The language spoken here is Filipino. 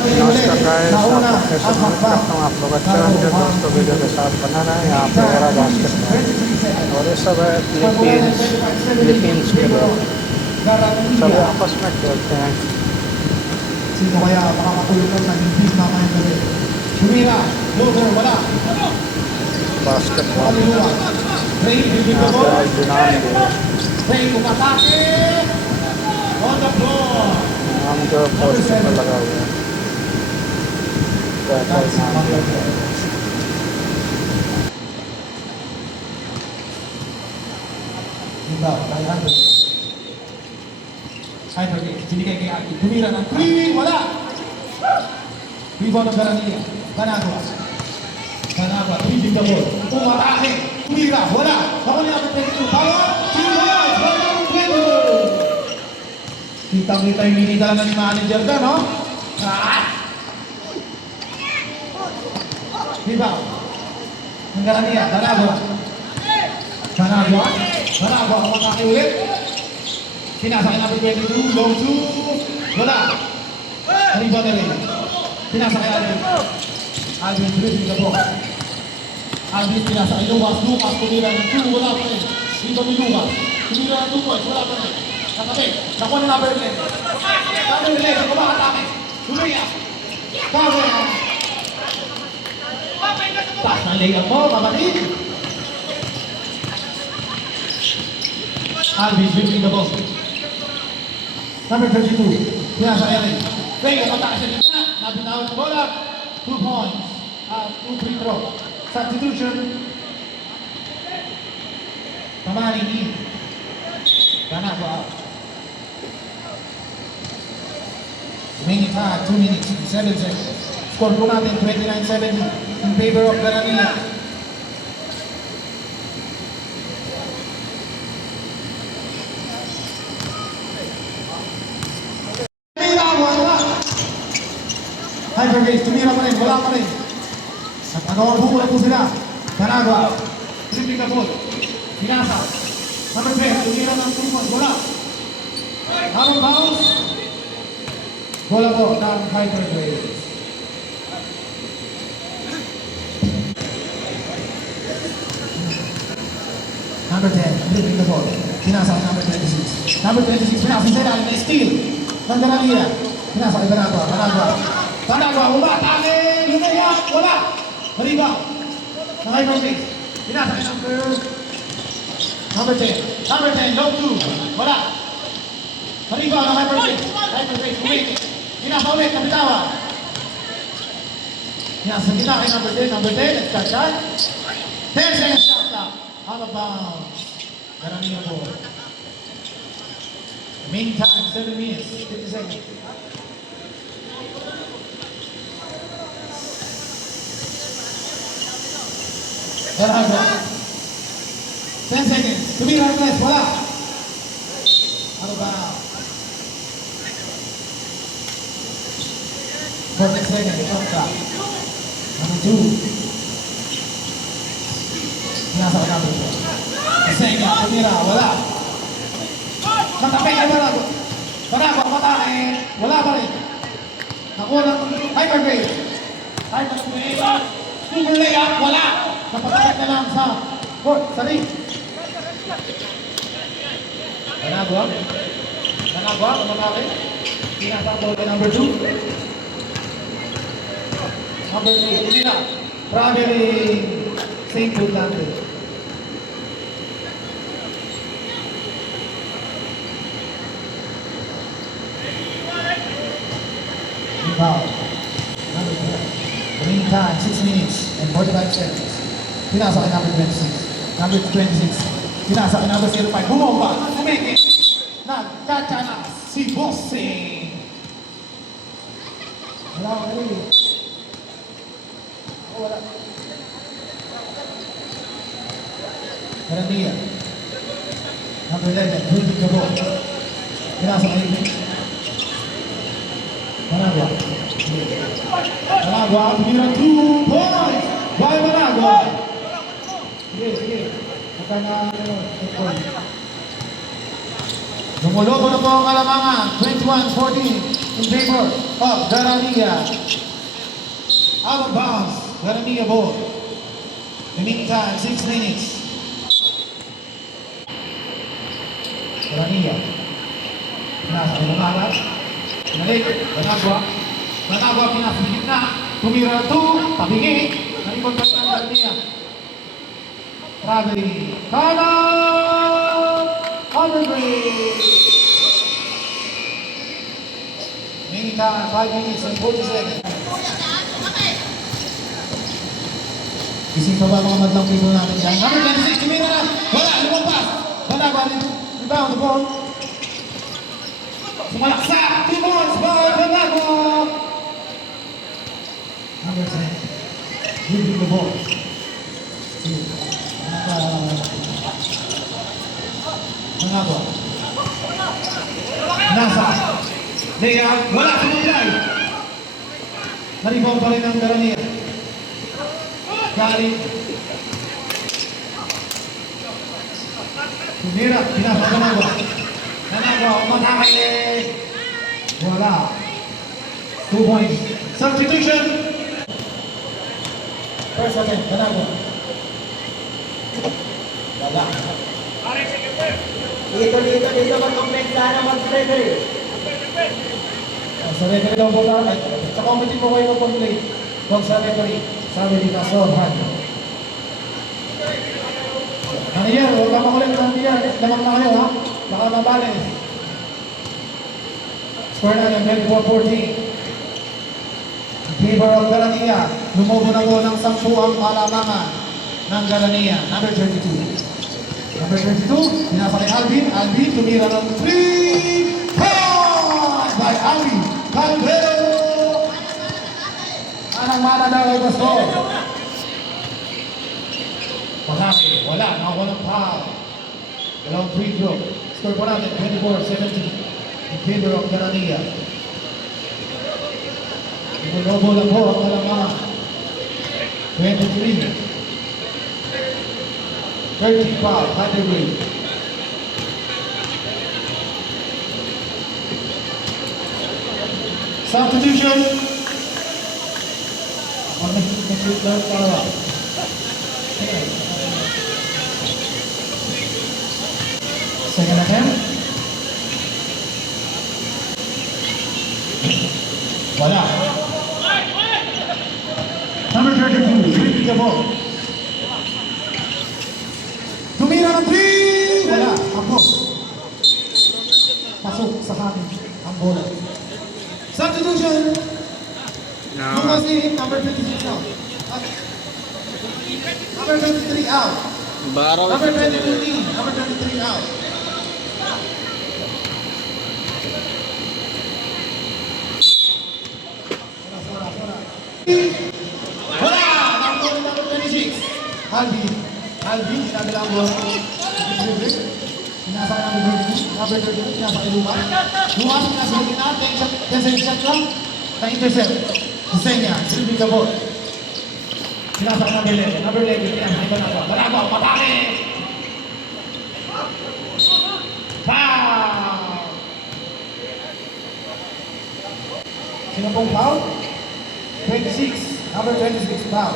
नमस्कार गाइस, आप कैसे उम्मीद करता हूँ आप लोग अच्छे होंगे। दोस्तों वीडियो के साथ बना रहे हैं। यहाँ पे मेरा बास्केट और ये सब है फिलीपींस के लोग, सब आपस में खेलते हैं। Sino kaya makakatulong sa Philippines mamayang gabi? Tumira, Logo, wala. Basketball Kaliwa. Ray, यहाँ पे आज दिनाम भी Ray, umatake. On the floor. नाम जो पोस्टर पर लगा हुआ है। That's नाम Diba, kaya Andre. Andre, binigay kay Aki. Tumira ng 3, wala. Rebound ng Garania. Banagua. Banagua, 3 the ball. Umatake. Tumira, wala. Ako niya ang 22. Power. 2 points. Wala ng 20. Kitang-kita yung minidala ni manager ka, no? Rebound. Ng Garania. Banagua. Banagua. Banagua, umatake ulit. Pinasa kay number 22, long 2, wala. Rebound na rin. Pinasa kay Alvin. Alvin dribbling the ball. Alvin pinasa kay Lucas. Lucas tumira ng 2, wala pa rin. Rebound ni Lucas. Tumira ng 2 points, wala pa rin. Nakape, nakuha ni number 11. Number 11, kumakatake. Tumira. Cover. Taas na layup mo, kapatid. Alvin dribbling the ball. Number 32, pinasa kay Ray. Ray, napatake sa gitna. Nabitaw ng bola. 2 points. 2 free throw. Substitution. Tamani in. Ganago out. Remaining time, 2 minutes, 7 seconds. Score po natin, 29-70 in favor of Garania. Hypergaze, tumira pa rin, wala pa rin. Nagpagawang bukula po sila. Banagua, dribbling the ball. Pinasa. Number 10, tumira ng 2 points, wala. Out of bounds. Bola po ng Hypergaze. Number 10, dribbling the ball. Pinasa kay number 26. Number 26, pinasa sa ilalim na steal. Ng Garania. Pinasa kay Banagua, Banagua. Banagua, umatake, lumayas, wala. Rebound. Ng Hypergaze. Pinasa kay number 10. Number 10, low 2. Wala. Rebound ng Hypergaze. Hypergaze, umitin. Pinasa ulit, nabitawan. Pinasa sa gitna kay number 10. Number 10, let's cut shot. 10 seconds shot clock. Out of bounds. Garania ball. Remaining time, 7 minutes, 50 seconds. Banagua. 10 seconds. Tumira ang press. Wala. Out of bounds. 40 seconds. Shot clock. Number 2. Pinasa ka number 2. Isenya. Tumira. Wala. Matapik kay Banagua. Banagua. Matake. Wala pa rin. Nakuha ng Hypergaze. Hypergaze. Super layup. Wala. Napatapik na lang sa court. Sa ring. Banagua. Banagua. Kumatake. Pinasa ang ball kay number 2. Number 3. Hindi na. Traveling St. Pultante. Foul. Number 4. Remaining time, 6 minutes and 45 seconds. Pinasa kay number 26. Number 26. Pinasa kay number 05. Bumomba. Umeke. Nagkatsa na si Bossing. Wala ko rin. Wala. Garania. Number 11. Dribbling the ball. Pinasa kay Banagua. Banagua, tumira 2 points! By Banagua! Sige, sige. Baka na, Lumulubo na po ang Kalamangan. 21-14 in favor of Garania. Out of bounds. Garania ball. In the meantime, 6 minutes. Garania. Nasa Ibangalas. Nalik. Banagwa. Banagwa pinasa sa gitna. Tumira 2. Tabingi. Nalikod pa ng Garania. Traveling. Kala! Meantime, 5 minutes and 40 seconds. Gising pa ba mga madlang people natin dyan? Number 26, tumira na! Wala! Lumampas! Wala ba? Rebound the ball. Sumalaksa! 2 points! Ball! Banago! Number 10. Moving the ball. Banago. Nasa. Lea, wala sa nilay. Naribaw pa rin ang Garania. Kari. Tumira, pinasa Banagwa. Banagwa, umatake. Wala. 2 points. Substitution. First attempt, Banagwa. Wala. Dito mag-complexa na mag-referee. Sa referee daw po lang. Sa committee po kayo mag-complete. Huwag sa referee. Sabi ni Pastor Han. Ano yan? Huwag ka makulit. Ano yan? Lamang na kayo ha? Baka mabales. Score na ng 24-14. In favor of Garania. Lumobo na po ng 10 ang malamangan ng Garania. Number 32. Number 22, pinasa kay Alvin. Alvin, tumira ng 3 points by Alvin Caldero. Anang mana daw ay Basto. Pasake, wala. Nakakuha ng foul. Dalawang free throw. Score po natin, 24-17. In favor of Garania. Inulobo lang po ang malamangan. 23. 35, 100 weight. Substitution. Shoot lang para. Second attempt. Wala. Number 32, repeat the ball. Tumira ng 3! Wala. Tapos. Pasok sa kanin ang bola. Substitution. Lumos in. Number 26 out. Number 23 out. Number 22 in. Number 23 out. Wala. Number 26. Alvin, sinabi lang mo. Sinasa ka ng number 32, sinasa kay Lumas. Lumas, sinasa kay Gina, 10 shot lang, na-intercept. Sisenya, silbing the ball. Sinasa ka number 11, sinasa kay Banagwa. Banagwa, patake! Foul! Sino pong foul? 26, number 26, foul.